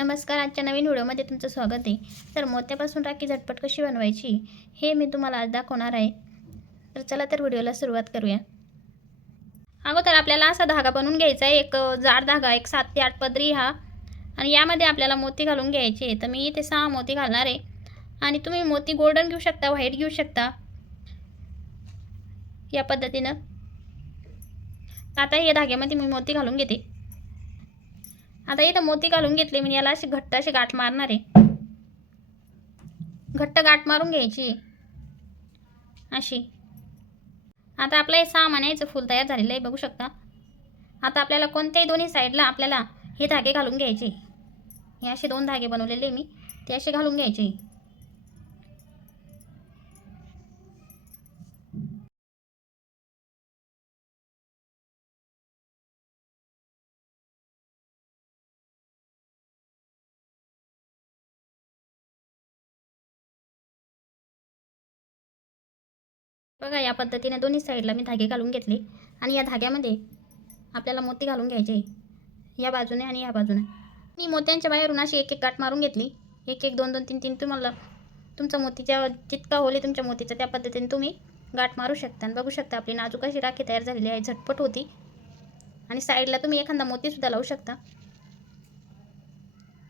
नमस्कार आजच्या नवीन व्हिडिओमध्ये तुमचं स्वागत आहे. तर मोत्यापासून राखी झटपट कशी बनवायची हे मी तुम्हाला आज दाखवणार आहे. तर चला तर व्हिडिओला सुरुवात करूया. अगोदर आपल्याला असा धागा बनवून घ्यायचा आहे. एक जाड धागा एक सात ते आठ पदरी हा. आणि यामध्ये आपल्याला मोती घालून घ्यायचे तर मी इथे सहा मोती घालणार आहे. आणि तुम्ही मोती गोल्डन घेऊ शकता व्हाईट घेऊ शकता. या पद्धतीनं. आता हे धाग्यामध्ये मी मोती घालून घेते. आता इथं मोती घालून घेतले मी याला अशी घट्ट अशी गाठ मारणार आहे. घट्ट गाठ मारून घ्यायची. अशी. आता आपलं हे सहा यायचं फुल तयार झालेलं आहे बघू शकता. आता आपल्याला कोणत्याही दोन्ही साईडला आपल्याला हे धागे घालून घ्यायचे. हे असे दोन धागे बनवलेले मी. ते असे घालून घ्यायचे. बघा या पद्धतीने दोन्ही साईडला मी धागे घालून घेतले आणि या धाग्यामध्ये आपल्याला मोती घालून घ्यायचे या बाजूने आणि या बाजूने. मी मोत्यांच्या बाहेरून अशी एक एक गाठ मारून घेतली. एक एक दोन दोन तीन तीन तुम्हाला तुमचा मोतीच्या जितका होल तुमच्या मोतीचा त्या पद्धतीने तुम्ही गाठ मारू शकता आणि बघू शकता आपली नाजूक अशी राखी तयार झालेली आहे झटपट होती. आणि साईडला तुम्ही एखादा मोतीसुद्धा लावू शकता.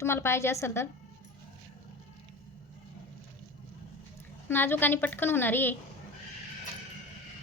तुम्हाला पाहिजे असेल तर. नाजूक आणि पटकन होणारी आहे.